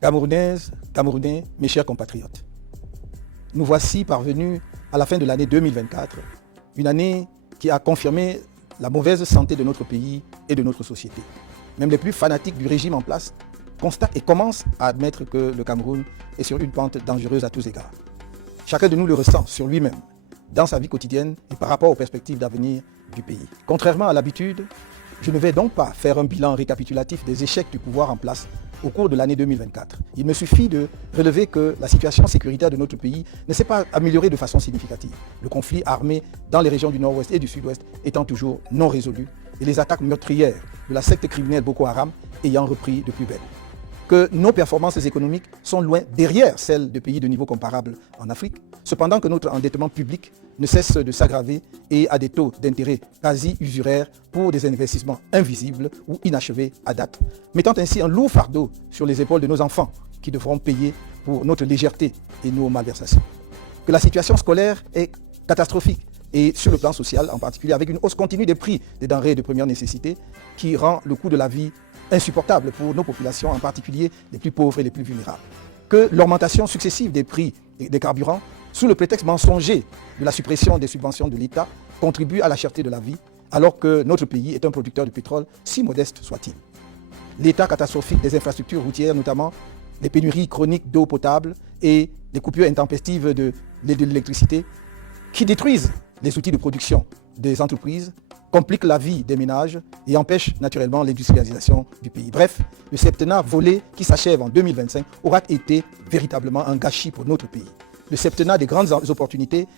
Camerounaises, Camerounais, mes chers compatriotes, nous voici parvenus à la fin de l'année 2024, une année qui a confirmé la mauvaise santé de notre pays et de notre société. Même les plus fanatiques du régime en place constatent et commencent à admettre que le Cameroun est sur une pente dangereuse à tous égards. Chacun de nous le ressent sur lui-même, dans sa vie quotidienne et par rapport aux perspectives d'avenir du pays. Contrairement à l'habitude, je ne vais donc pas faire un bilan récapitulatif des échecs du pouvoir en place au cours de l'année 2024. Il me suffit de relever que la situation sécuritaire de notre pays ne s'est pas améliorée de façon significative. Le conflit armé dans les régions du nord-ouest et du sud-ouest étant toujours non résolu et les attaques meurtrières de la secte criminelle Boko Haram ayant repris de plus belle. Que nos performances économiques sont loin derrière celles de pays de niveau comparable en Afrique, cependant que notre endettement public ne cesse de s'aggraver et a des taux d'intérêt quasi usuraires pour des investissements invisibles ou inachevés à date, mettant ainsi un lourd fardeau sur les épaules de nos enfants qui devront payer pour notre légèreté et nos malversations. Que la situation scolaire est catastrophique et sur le plan social en particulier avec une hausse continue des prix des denrées de première nécessité qui rend le coût de la vie insupportable pour nos populations, en particulier les plus pauvres et les plus vulnérables. Que l'augmentation successive des prix des carburants, sous le prétexte mensonger de la suppression des subventions de l'État, contribue à la cherté de la vie, alors que notre pays est un producteur de pétrole, si modeste soit-il. L'état catastrophique des infrastructures routières, notamment les pénuries chroniques d'eau potable et les coupures intempestives de l'électricité, qui détruisent les outils de production des entreprises, compliquent la vie des ménages et empêchent naturellement l'industrialisation du pays. Bref, le septennat volé qui s'achève en 2025 aura été véritablement un gâchis pour notre pays. Le septennat des grandes opportunités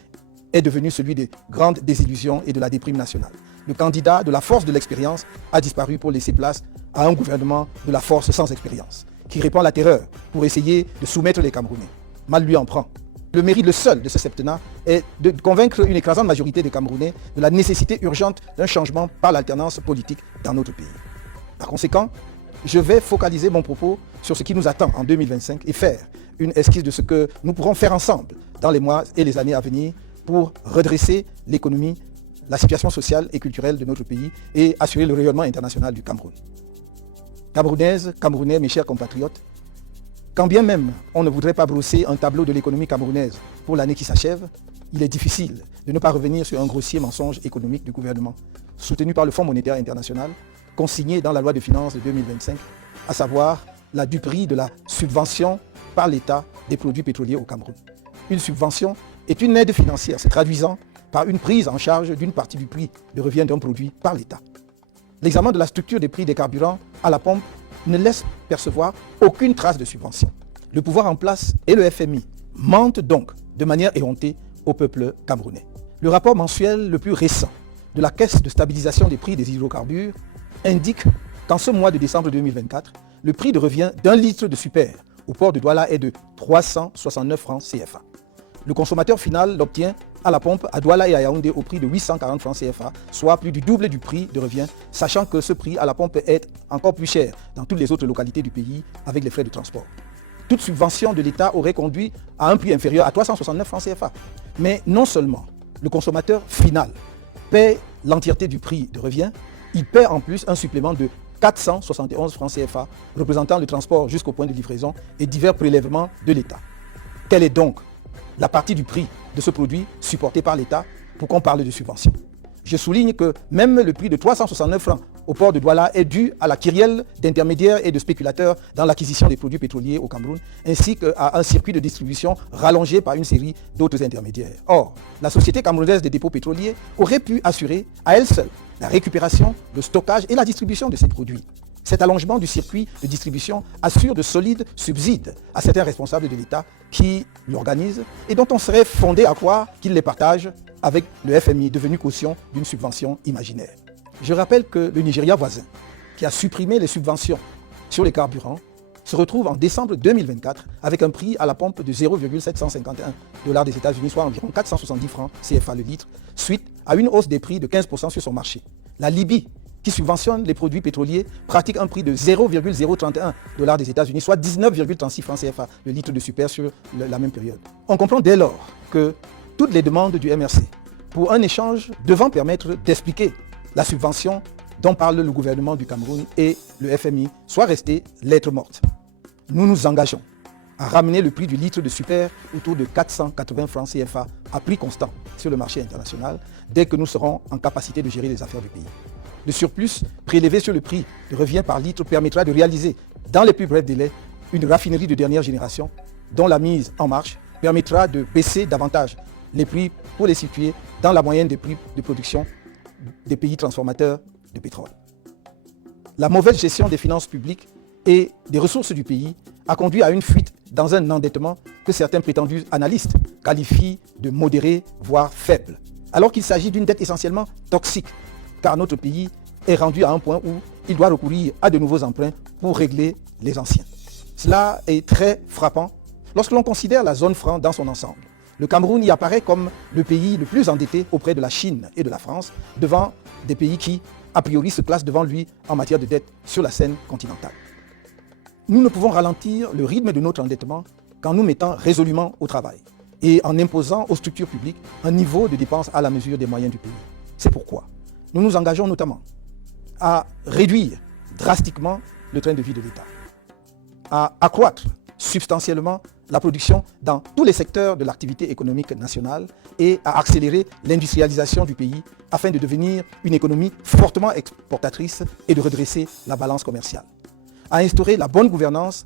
est devenu celui des grandes désillusions et de la déprime nationale. Le candidat de la force de l'expérience a disparu pour laisser place à un gouvernement de la force sans expérience, qui répand la terreur pour essayer de soumettre les Camerounais. Mal lui en prend. Le mérite le seul de ce septennat est de convaincre une écrasante majorité des Camerounais de la nécessité urgente d'un changement par l'alternance politique dans notre pays. Par conséquent, je vais focaliser mon propos sur ce qui nous attend en 2025 et faire une esquisse de ce que nous pourrons faire ensemble dans les mois et les années à venir pour redresser l'économie, la situation sociale et culturelle de notre pays et assurer le rayonnement international du Cameroun. Camerounaises, Camerounais, mes chers compatriotes, quand bien même on ne voudrait pas brosser un tableau de l'économie camerounaise pour l'année qui s'achève, il est difficile de ne pas revenir sur un grossier mensonge économique du gouvernement, soutenu par le Fonds monétaire international, consigné dans la loi de finances de 2025, à savoir la duperie de la subvention par l'État des produits pétroliers au Cameroun. Une subvention est une aide financière se traduisant par une prise en charge d'une partie du prix de revient d'un produit par l'État. L'examen de la structure des prix des carburants à la pompe ne laisse percevoir aucune trace de subvention. Le pouvoir en place et le FMI mentent donc de manière éhontée au peuple camerounais. Le rapport mensuel le plus récent de la Caisse de stabilisation des prix des hydrocarbures indique qu'en ce mois de décembre 2024, le prix de revient d'un litre de super au port de Douala est de 369 francs CFA. Le consommateur final l'obtient à la pompe à Douala et à Yaoundé au prix de 840 francs CFA, soit plus du double du prix de revient, sachant que ce prix à la pompe est encore plus cher dans toutes les autres localités du pays avec les frais de transport. Toute subvention de l'État aurait conduit à un prix inférieur à 369 francs CFA. Mais non seulement le consommateur final paie l'entièreté du prix de revient, il paie en plus un supplément de 471 francs CFA, représentant le transport jusqu'au point de livraison et divers prélèvements de l'État. Quelle est donc la partie du prix de ce produit supporté par l'État pour qu'on parle de subvention? Je souligne que même le prix de 369 francs au port de Douala est dû à la kyrielle d'intermédiaires et de spéculateurs dans l'acquisition des produits pétroliers au Cameroun, ainsi qu'à un circuit de distribution rallongé par une série d'autres intermédiaires. Or, la Société camerounaise des dépôts pétroliers aurait pu assurer à elle seule la récupération, le stockage et la distribution de ces produits. Cet allongement du circuit de distribution assure de solides subsides à certains responsables de l'État qui l'organisent et dont on serait fondé à croire qu'ils les partagent avec le FMI devenu caution d'une subvention imaginaire. Je rappelle que le Nigeria voisin, qui a supprimé les subventions sur les carburants, se retrouve en décembre 2024 avec un prix à la pompe de 0,751 $ des États-Unis, soit environ 470 francs CFA le litre, suite à une hausse des prix de 15% sur son marché. La Libye, qui subventionne les produits pétroliers, pratique un prix de 0,031 $ des États-Unis, soit 19,36 francs CFA le litre de super sur la même période. On comprend dès lors que toutes les demandes du MRC pour un échange devant permettre d'expliquer la subvention dont parle le gouvernement du Cameroun et le FMI soient restées lettres mortes. nous nous engageons à ramener le prix du litre de super autour de 480 francs CFA à prix constant sur le marché international dès que nous serons en capacité de gérer les affaires du pays. Le surplus prélevé sur le prix de revient par litre permettra de réaliser dans les plus brefs délais une raffinerie de dernière génération dont la mise en marche permettra de baisser davantage les prix pour les situer dans la moyenne des prix de production des pays transformateurs de pétrole. La mauvaise gestion des finances publiques et des ressources du pays a conduit à une fuite dans un endettement que certains prétendus analystes qualifient de modéré, voire faible, alors qu'il s'agit d'une dette essentiellement toxique, car notre pays est rendu à un point où il doit recourir à de nouveaux emprunts pour régler les anciens. Cela est très frappant lorsque l'on considère la zone franc dans son ensemble. Le Cameroun y apparaît comme le pays le plus endetté auprès de la Chine et de la France, devant des pays qui, a priori, se classent devant lui en matière de dette sur la scène continentale. Nous ne pouvons ralentir le rythme de notre endettement qu'en nous mettant résolument au travail et en imposant aux structures publiques un niveau de dépenses à la mesure des moyens du pays. C'est pourquoi nous nous engageons notamment à réduire drastiquement le train de vie de l'État, à accroître substantiellement la production dans tous les secteurs de l'activité économique nationale et à accélérer l'industrialisation du pays afin de devenir une économie fortement exportatrice et de redresser la balance commerciale, à instaurer la bonne gouvernance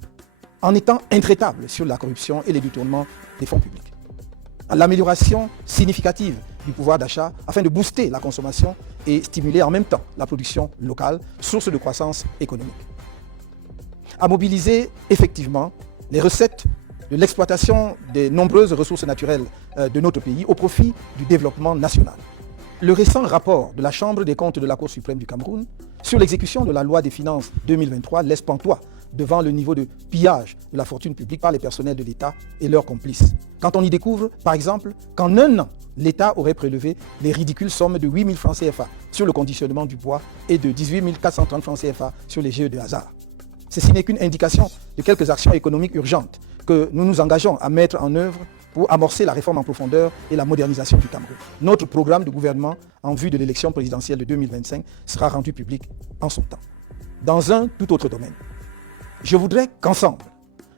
en étant intraitable sur la corruption et les détournements des fonds publics, à l'amélioration significative du pouvoir d'achat afin de booster la consommation et stimuler en même temps la production locale, source de croissance économique, à mobiliser effectivement les recettes de l'exploitation des nombreuses ressources naturelles de notre pays au profit du développement national. Le récent rapport de la Chambre des comptes de la Cour suprême du Cameroun sur l'exécution de la loi des finances 2023 laisse pantois devant le niveau de pillage de la fortune publique par les personnels de l'État et leurs complices. Quand on y découvre, par exemple, qu'en un an, l'État aurait prélevé les ridicules sommes de 8 000 francs CFA sur le conditionnement du bois et de 18 430 francs CFA sur les jeux de hasard. Ceci n'est qu'une indication de quelques actions économiques urgentes que nous nous engageons à mettre en œuvre pour amorcer la réforme en profondeur et la modernisation du Cameroun. Notre programme de gouvernement en vue de l'élection présidentielle de 2025 sera rendu public en son temps. Dans un tout autre domaine, je voudrais qu'ensemble,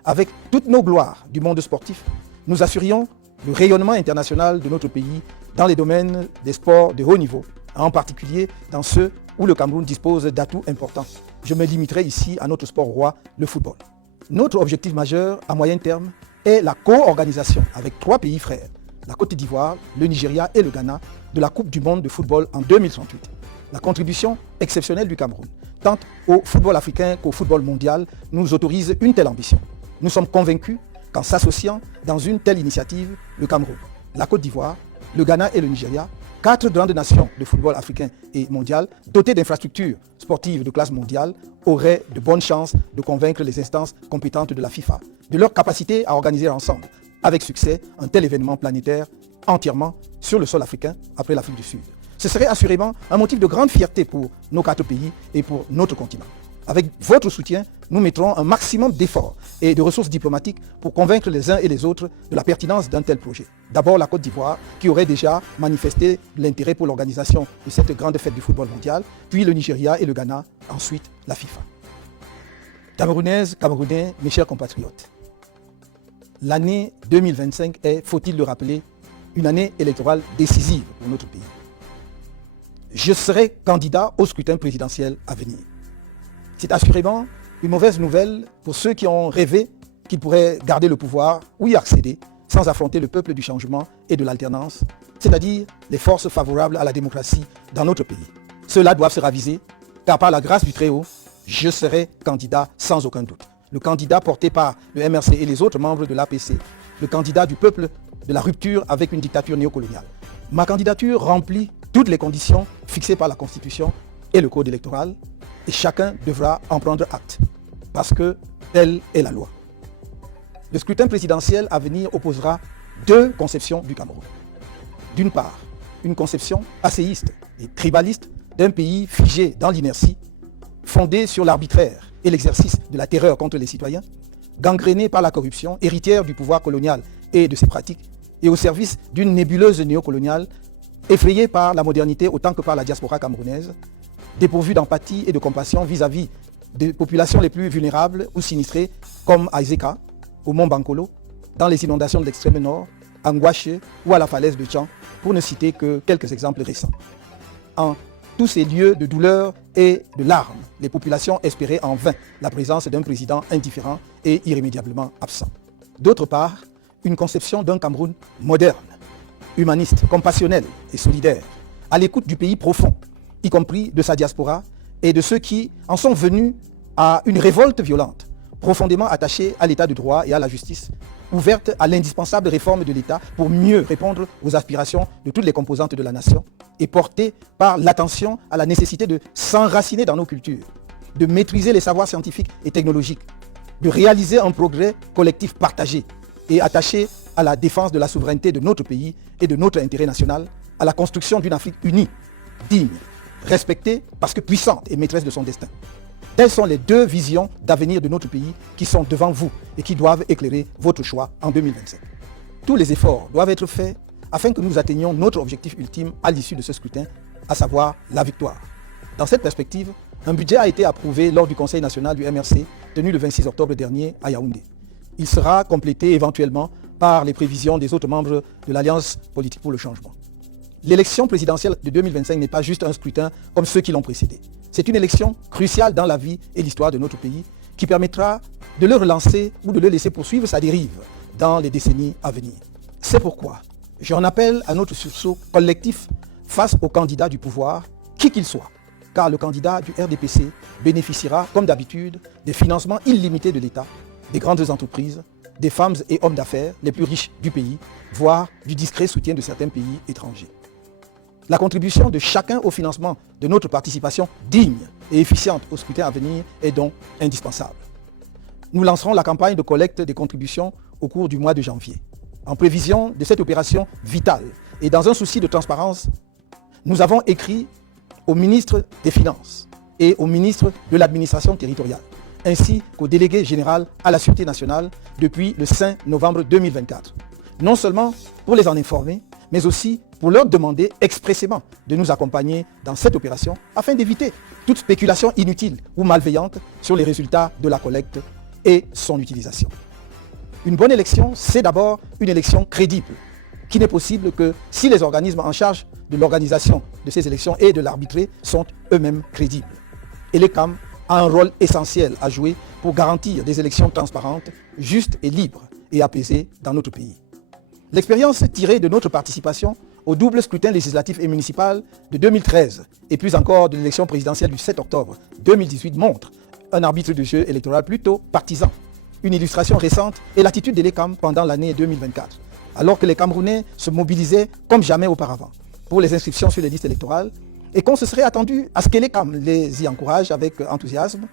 avec toutes nos gloires du monde sportif, nous assurions le rayonnement international de notre pays dans les domaines des sports de haut niveau, en particulier dans ceux où le Cameroun dispose d'atouts importants. Je me limiterai ici à notre sport roi, le football. Notre objectif majeur à moyen terme est la co-organisation avec 3 pays frères, la Côte d'Ivoire, le Nigeria et le Ghana, de la Coupe du monde de football en 2038. La contribution exceptionnelle du Cameroun, tant au football africain qu'au football mondial, nous autorise une telle ambition. Nous sommes convaincus qu'en s'associant dans une telle initiative, le Cameroun, la Côte d'Ivoire, le Ghana et le Nigeria, 4 grandes nations de football africain et mondial, dotées d'infrastructures sportives de classe mondiale, auraient de bonnes chances de convaincre les instances compétentes de la FIFA de leur capacité à organiser ensemble, avec succès, un tel événement planétaire entièrement sur le sol africain après l'Afrique du Sud. Ce serait assurément un motif de grande fierté pour nos 4 pays et pour notre continent. Avec votre soutien, nous mettrons un maximum d'efforts et de ressources diplomatiques pour convaincre les uns et les autres de la pertinence d'un tel projet. D'abord la Côte d'Ivoire, qui aurait déjà manifesté l'intérêt pour l'organisation de cette grande fête du football mondial, puis le Nigeria et le Ghana, ensuite la FIFA. Camerounaises, Camerounais, mes chers compatriotes, l'année 2025 est, faut-il le rappeler, une année électorale décisive pour notre pays. Je serai candidat au scrutin présidentiel à venir. C'est assurément une mauvaise nouvelle pour ceux qui ont rêvé qu'ils pourraient garder le pouvoir ou y accéder sans affronter le peuple du changement et de l'alternance, c'est-à-dire les forces favorables à la démocratie dans notre pays. Ceux-là doivent se raviser, car par la grâce du Très-Haut, je serai candidat sans aucun doute. Le candidat porté par le MRC et les autres membres de l'APC, le candidat du peuple de la rupture avec une dictature néocoloniale. Ma candidature remplit toutes les conditions fixées par la Constitution et le Code électoral, et chacun devra en prendre acte, parce que telle est la loi. Le scrutin présidentiel à venir opposera 2 conceptions du Cameroun. D'une part, une conception passéiste et tribaliste d'un pays figé dans l'inertie, fondé sur l'arbitraire et l'exercice de la terreur contre les citoyens, gangréné par la corruption, héritière du pouvoir colonial et de ses pratiques, et au service d'une nébuleuse néocoloniale, effrayée par la modernité autant que par la diaspora camerounaise, dépourvue d'empathie et de compassion vis-à-vis des populations les plus vulnérables ou sinistrées, comme à Izeka, au Mont Bankolo, dans les inondations de l'extrême nord, à Ngouaché ou à la falaise de Tchan, pour ne citer que quelques exemples récents. En tous ces lieux de douleur et de larmes, les populations espéraient en vain la présence d'un président indifférent et irrémédiablement absent. D'autre part, une conception d'un Cameroun moderne, humaniste, compassionnel et solidaire, à l'écoute du pays profond, y compris de sa diaspora et de ceux qui en sont venus à une révolte violente, profondément attachée à l'état de droit et à la justice, ouverte à l'indispensable réforme de l'État pour mieux répondre aux aspirations de toutes les composantes de la nation et portée par l'attention à la nécessité de s'enraciner dans nos cultures, de maîtriser les savoirs scientifiques et technologiques, de réaliser un progrès collectif partagé et attaché à la défense de la souveraineté de notre pays et de notre intérêt national, à la construction d'une Afrique unie, digne, respectée parce que puissante et maîtresse de son destin. Telles sont les deux visions d'avenir de notre pays qui sont devant vous et qui doivent éclairer votre choix en 2027. Tous les efforts doivent être faits afin que nous atteignions notre objectif ultime à l'issue de ce scrutin, à savoir la victoire. Dans cette perspective, un budget a été approuvé lors du Conseil national du MRC tenu le 26 octobre dernier à Yaoundé. Il sera complété éventuellement par les prévisions des autres membres de l'Alliance politique pour le changement. L'élection présidentielle de 2025 n'est pas juste un scrutin comme ceux qui l'ont précédé. C'est une élection cruciale dans la vie et l'histoire de notre pays qui permettra de le relancer ou de le laisser poursuivre sa dérive dans les décennies à venir. C'est pourquoi j'en appelle à notre sursaut collectif face au candidat du pouvoir, qui qu'il soit, car le candidat du RDPC bénéficiera, comme d'habitude, des financements illimités de l'État, des grandes entreprises, des femmes et hommes d'affaires les plus riches du pays, voire du discret soutien de certains pays étrangers. La contribution de chacun au financement de notre participation digne et efficiente au scrutin à venir est donc indispensable. Nous lancerons la campagne de collecte des contributions au cours du mois de janvier. En prévision de cette opération vitale et dans un souci de transparence, nous avons écrit au ministre des Finances et au ministre de l'Administration territoriale, ainsi qu'au délégué général à la Sûreté nationale depuis le 5 novembre 2024. Non seulement pour les en informer, mais aussi pour leur demander expressément de nous accompagner dans cette opération afin d'éviter toute spéculation inutile ou malveillante sur les résultats de la collecte et son utilisation. Une bonne élection, c'est d'abord une élection crédible, qui n'est possible que si les organismes en charge de l'organisation de ces élections et de l'arbitrer sont eux-mêmes crédibles. Et l'ECAM a un rôle essentiel à jouer pour garantir des élections transparentes, justes et libres et apaisées dans notre pays. L'expérience tirée de notre participation au double scrutin législatif et municipal de 2013 et plus encore de l'élection présidentielle du 7 octobre 2018 montre un arbitre de jeu électoral plutôt partisan. Une illustration récente est l'attitude de l'ECAM pendant l'année 2024, alors que les Camerounais se mobilisaient comme jamais auparavant pour les inscriptions sur les listes électorales et qu'on se serait attendu à ce que l'ECAM les y encourage avec enthousiasme.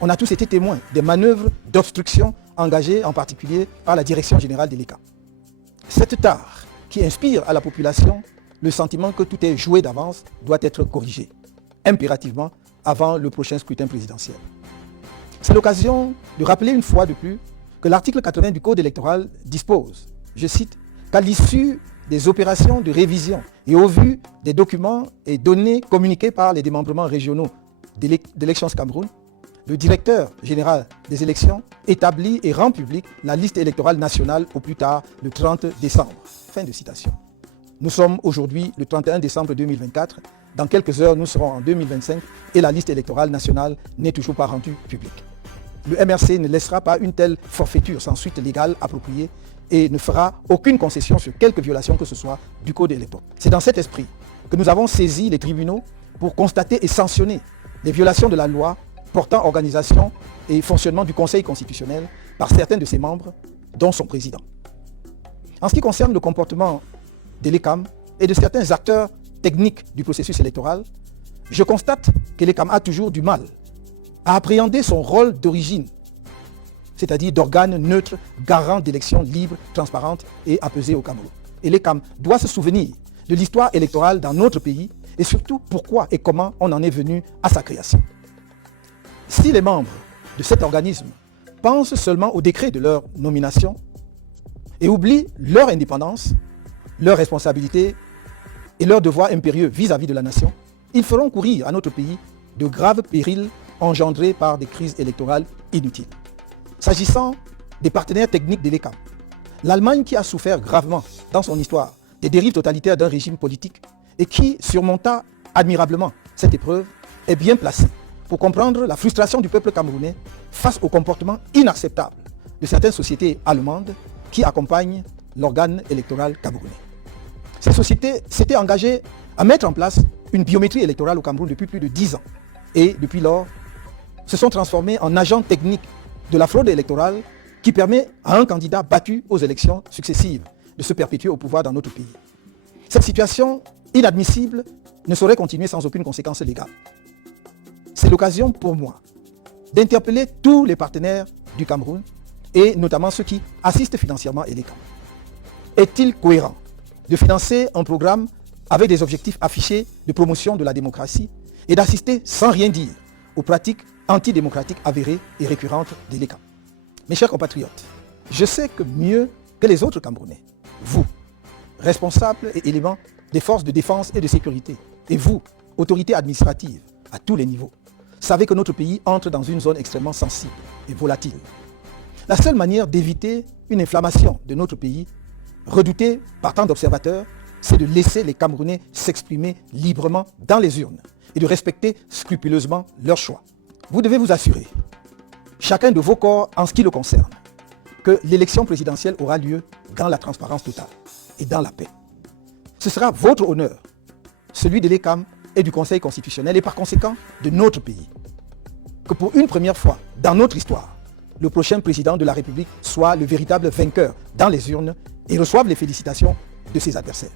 On a tous été témoins des manœuvres d'obstruction engagées en particulier par la direction générale de l'ECAM. Cette tare qui inspire à la population le sentiment que tout est joué d'avance doit être corrigé, impérativement, avant le prochain scrutin présidentiel. C'est l'occasion de rappeler une fois de plus que l'article 80 du Code électoral dispose, je cite, qu'à l'issue des opérations de révision et au vu des documents et données communiqués par les démembrements régionaux d'Élections Cameroun, le directeur général des élections établit et rend public la liste électorale nationale au plus tard le 30 décembre. Fin de citation. Nous sommes aujourd'hui le 31 décembre 2024. Dans quelques heures, nous serons en 2025 et la liste électorale nationale n'est toujours pas rendue publique. Le MRC ne laissera pas une telle forfaiture sans suite légale appropriée et ne fera aucune concession sur quelque violation que ce soit du Code électoral. C'est dans cet esprit que nous avons saisi les tribunaux pour constater et sanctionner les violations de la loi portant organisation et fonctionnement du Conseil constitutionnel par certains de ses membres, dont son président. En ce qui concerne le comportement de l'ECAM et de certains acteurs techniques du processus électoral, je constate que l'ECAM a toujours du mal à appréhender son rôle d'origine, c'est-à-dire d'organe neutre, garant d'élections libres, transparentes et apaisées au Cameroun. Et l'ECAM doit se souvenir de l'histoire électorale dans notre pays et surtout pourquoi et comment on en est venu à sa création. Si les membres de cet organisme pensent seulement au décret de leur nomination et oublient leur indépendance, leur responsabilité et leur devoir impérieux vis-à-vis de la nation, ils feront courir à notre pays de graves périls engendrées par des crises électorales inutiles. S'agissant des partenaires techniques de l'ECAM, l'Allemagne qui a souffert gravement dans son histoire des dérives totalitaires d'un régime politique et qui surmonta admirablement cette épreuve est bien placée pour comprendre la frustration du peuple camerounais face au comportement inacceptable de certaines sociétés allemandes qui accompagnent l'organe électoral camerounais. Ces sociétés s'étaient engagées à mettre en place une biométrie électorale au Cameroun depuis plus de 10 ans et depuis lors se sont transformées en agents techniques de la fraude électorale qui permet à un candidat battu aux élections successives de se perpétuer au pouvoir dans notre pays. Cette situation inadmissible ne saurait continuer sans aucune conséquence légale. C'est l'occasion pour moi d'interpeller tous les partenaires du Cameroun et notamment ceux qui assistent financièrement à l'ECAM. Est-il cohérent de financer un programme avec des objectifs affichés de promotion de la démocratie et d'assister sans rien dire aux pratiques antidémocratiques avérées et récurrentes de l'ECAM? Mes chers compatriotes, je sais que mieux que les autres Camerounais, vous, responsables et éléments des forces de défense et de sécurité, et vous, autorités administratives à tous les niveaux, savez que notre pays entre dans une zone extrêmement sensible et volatile. La seule manière d'éviter une inflammation de notre pays, redoutée par tant d'observateurs, c'est de laisser les Camerounais s'exprimer librement dans les urnes et de respecter scrupuleusement leur choix. Vous devez vous assurer, chacun de vos corps en ce qui le concerne, que l'élection présidentielle aura lieu dans la transparence totale et dans la paix. Ce sera votre honneur, celui de l'ECAM et du Conseil constitutionnel et par conséquent de notre pays, que pour une première fois dans notre histoire, le prochain président de la République soit le véritable vainqueur dans les urnes et reçoive les félicitations de ses adversaires.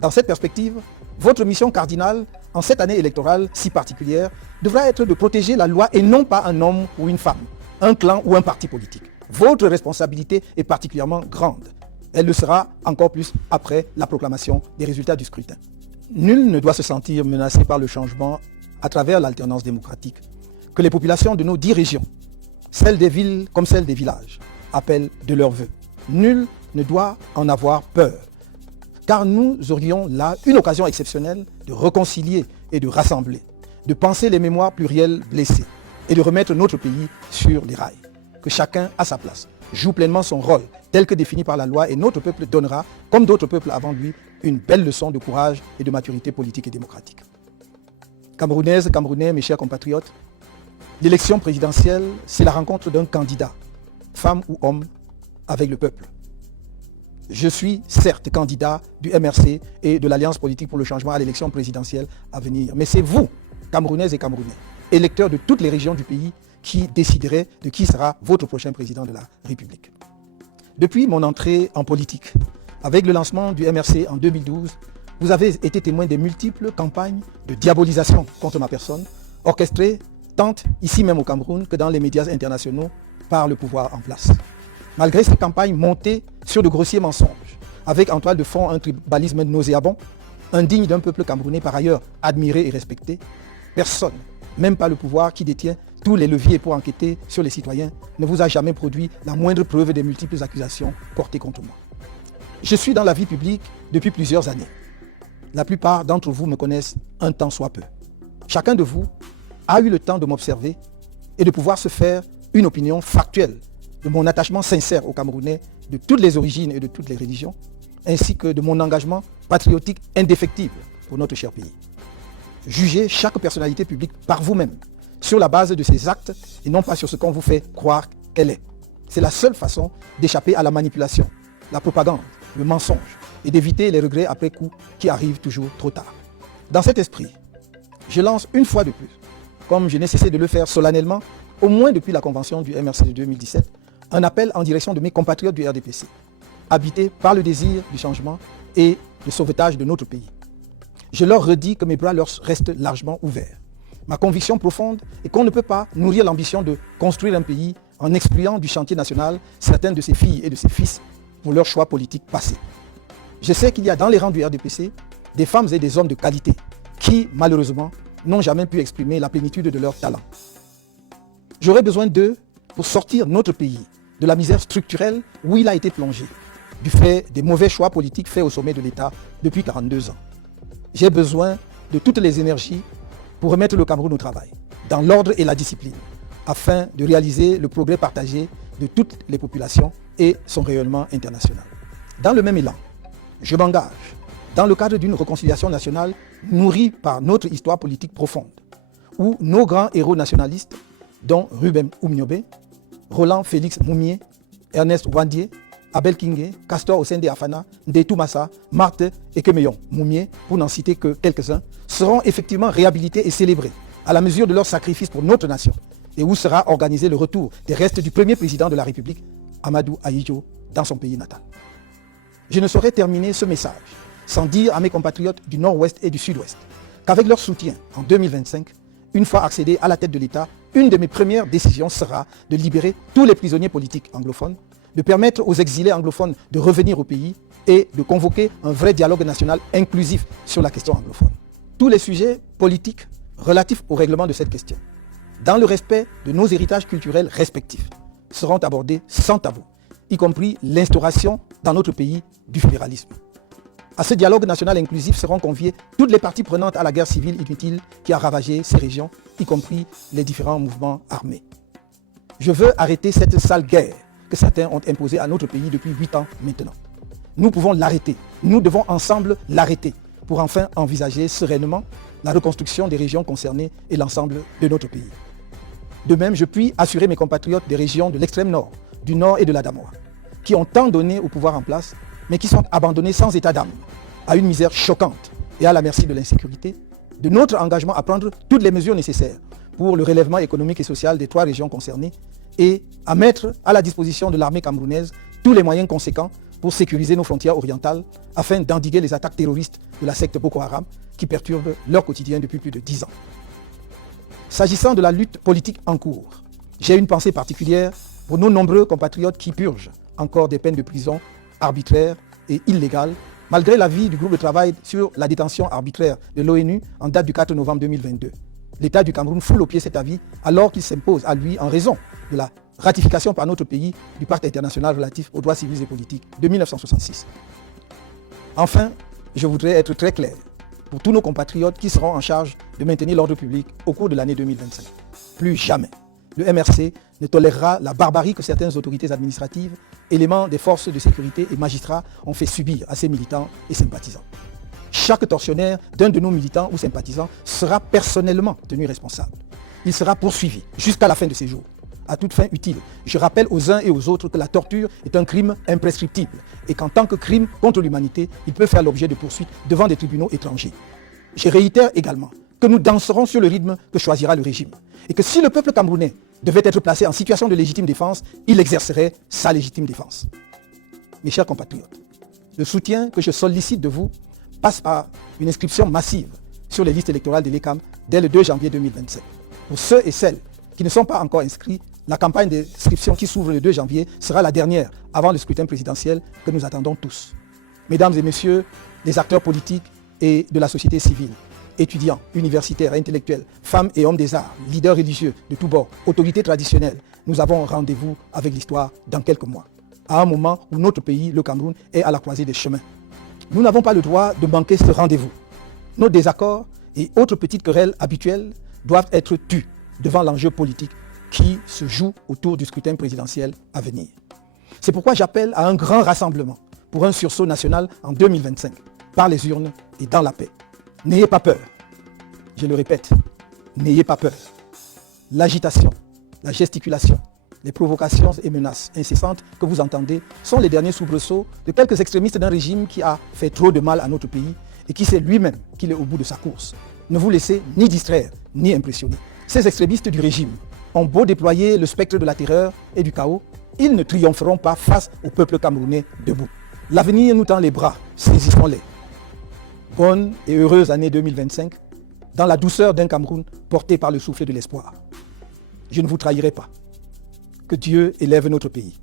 Dans cette perspective, votre mission cardinale en cette année électorale si particulière devra être de protéger la loi et non pas un homme ou une femme, un clan ou un parti politique. Votre responsabilité est particulièrement grande. Elle le sera encore plus après la proclamation des résultats du scrutin. Nul ne doit se sentir menacé par le changement à travers l'alternance démocratique que les populations de nos 10 régions, celles des villes comme celles des villages, appellent de leurs vœux. Nul ne doit en avoir peur, car nous aurions là une occasion exceptionnelle de réconcilier et de rassembler, de penser les mémoires plurielles blessées et de remettre notre pays sur les rails. Que chacun à sa place joue pleinement son rôle tel que défini par la loi et notre peuple donnera, comme d'autres peuples avant lui, une belle leçon de courage et de maturité politique et démocratique. Camerounaises, Camerounais, mes chers compatriotes, l'élection présidentielle, c'est la rencontre d'un candidat, femme ou homme, avec le peuple. Je suis certes candidat du MRC et de l'Alliance politique pour le changement à l'élection présidentielle à venir. Mais c'est vous, Camerounaises et Camerounais, électeurs de toutes les régions du pays, qui déciderez de qui sera votre prochain président de la République. Depuis mon entrée en politique, avec le lancement du MRC en 2012, vous avez été témoin des multiples campagnes de diabolisation contre ma personne, orchestrées tant ici même au Cameroun que dans les médias internationaux par le pouvoir en place. Malgré ces campagnes montées sur de grossiers mensonges, avec en toile de fond un tribalisme nauséabond, indigne d'un peuple camerounais par ailleurs admiré et respecté, personne, même pas le pouvoir qui détient tous les leviers pour enquêter sur les citoyens, ne vous a jamais produit la moindre preuve des multiples accusations portées contre moi. Je suis dans la vie publique depuis plusieurs années. La plupart d'entre vous me connaissent un temps soit peu. Chacun de vous a eu le temps de m'observer et de pouvoir se faire une opinion factuelle de mon attachement sincère aux Camerounais de toutes les origines et de toutes les religions, ainsi que de mon engagement patriotique indéfectible pour notre cher pays. Jugez chaque personnalité publique par vous-même, sur la base de ses actes et non pas sur ce qu'on vous fait croire qu'elle est. C'est la seule façon d'échapper à la manipulation, la propagande, le mensonge et d'éviter les regrets après coup qui arrivent toujours trop tard. Dans cet esprit, je lance une fois de plus, comme je n'ai cessé de le faire solennellement, au moins depuis la convention du MRC de 2017, un appel en direction de mes compatriotes du RDPC, habités par le désir du changement et le sauvetage de notre pays. Je leur redis que mes bras leur restent largement ouverts. Ma conviction profonde est qu'on ne peut pas nourrir l'ambition de construire un pays en excluant du chantier national certaines de ses filles et de ses fils pour leurs choix politiques passés. Je sais qu'il y a dans les rangs du RDPC des femmes et des hommes de qualité qui, malheureusement, n'ont jamais pu exprimer la plénitude de leur talent. J'aurai besoin d'eux pour sortir notre pays de la misère structurelle où il a été plongé, du fait des mauvais choix politiques faits au sommet de l'État depuis 42 ans. J'ai besoin de toutes les énergies pour remettre le Cameroun au travail, dans l'ordre et la discipline, afin de réaliser le progrès partagé de toutes les populations et son rayonnement international. Dans le même élan, je m'engage dans le cadre d'une réconciliation nationale nourrie par notre histoire politique profonde, où nos grands héros nationalistes, dont Ruben Oumniobé, Roland Félix Moumié, Ernest Ouandié, Abel Kingé, Castor Osende Afana, Ndetou Massa, Marthe et Kemeyon Moumié, pour n'en citer que quelques-uns, seront effectivement réhabilités et célébrés à la mesure de leur sacrifice pour notre nation, et où sera organisé le retour des restes du premier président de la République, Amadou Ahidjo, dans son pays natal. Je ne saurais terminer ce message sans dire à mes compatriotes du Nord-Ouest et du Sud-Ouest qu'avec leur soutien en 2025, une fois accédé à la tête de l'État, une de mes premières décisions sera de libérer tous les prisonniers politiques anglophones, de permettre aux exilés anglophones de revenir au pays et de convoquer un vrai dialogue national inclusif sur la question anglophone. Tous les sujets politiques relatifs au règlement de cette question, dans le respect de nos héritages culturels respectifs, seront abordés sans tabou, y compris l'instauration dans notre pays du fédéralisme. À ce dialogue national inclusif seront conviées toutes les parties prenantes à la guerre civile inutile qui a ravagé ces régions, y compris les différents mouvements armés. Je veux arrêter cette sale guerre que certains ont imposée à notre pays depuis 8 ans maintenant. Nous pouvons l'arrêter. Nous devons ensemble l'arrêter pour enfin envisager sereinement la reconstruction des régions concernées et l'ensemble de notre pays. De même, je puis assurer mes compatriotes des régions de l'extrême nord, du nord et de la Damoa, qui ont tant donné au pouvoir en place, mais qui sont abandonnés sans état d'âme, à une misère choquante et à la merci de l'insécurité, de notre engagement à prendre toutes les mesures nécessaires pour le relèvement économique et social des 3 régions concernées et à mettre à la disposition de l'armée camerounaise tous les moyens conséquents pour sécuriser nos frontières orientales afin d'endiguer les attaques terroristes de la secte Boko Haram qui perturbent leur quotidien depuis plus de 10 ans. S'agissant de la lutte politique en cours, j'ai une pensée particulière pour nos nombreux compatriotes qui purgent encore des peines de prison arbitraires et illégales, malgré l'avis du groupe de travail sur la détention arbitraire de l'ONU en date du 4 novembre 2022. L'État du Cameroun foule au pied cet avis alors qu'il s'impose à lui en raison de la ratification par notre pays du Pacte international relatif aux droits civils et politiques de 1966. Enfin, je voudrais être très clair pour tous nos compatriotes qui seront en charge de maintenir l'ordre public au cours de l'année 2025. Plus jamais, le MRC ne tolérera la barbarie que certaines autorités administratives, éléments des forces de sécurité et magistrats ont fait subir à ses militants et sympathisants. Chaque tortionnaire d'un de nos militants ou sympathisants sera personnellement tenu responsable. Il sera poursuivi jusqu'à la fin de ses jours. À toute fin utile, je rappelle aux uns et aux autres que la torture est un crime imprescriptible et qu'en tant que crime contre l'humanité, il peut faire l'objet de poursuites devant des tribunaux étrangers. Je réitère également que nous danserons sur le rythme que choisira le régime et que si le peuple camerounais devait être placé en situation de légitime défense, il exercerait sa légitime défense. Mes chers compatriotes, le soutien que je sollicite de vous passe par une inscription massive sur les listes électorales de l'ECAM dès le 2 janvier 2025. Pour ceux et celles qui ne sont pas encore inscrits, la campagne d'inscription qui s'ouvre le 2 janvier sera la dernière avant le scrutin présidentiel que nous attendons tous. Mesdames et messieurs, les acteurs politiques et de la société civile, étudiants, universitaires, intellectuels, femmes et hommes des arts, leaders religieux de tous bords, autorités traditionnelles, nous avons rendez-vous avec l'histoire dans quelques mois, à un moment où notre pays, le Cameroun, est à la croisée des chemins. Nous n'avons pas le droit de manquer ce rendez-vous. Nos désaccords et autres petites querelles habituelles doivent être tus devant l'enjeu politique qui se joue autour du scrutin présidentiel à venir. C'est pourquoi j'appelle à un grand rassemblement pour un sursaut national en 2025, par les urnes et dans la paix. N'ayez pas peur. Je le répète, n'ayez pas peur. L'agitation, la gesticulation, les provocations et menaces incessantes que vous entendez sont les derniers soubresauts de quelques extrémistes d'un régime qui a fait trop de mal à notre pays et qui sait lui-même qu'il est au bout de sa course. Ne vous laissez ni distraire, ni impressionner. Ces extrémistes du régime ont beau déployer le spectre de la terreur et du chaos, ils ne triompheront pas face au peuple camerounais debout. L'avenir nous tend les bras, saisissons-les. Bonne et heureuse année 2025, dans la douceur d'un Cameroun porté par le souffle de l'espoir. Je ne vous trahirai pas. Que Dieu élève notre pays.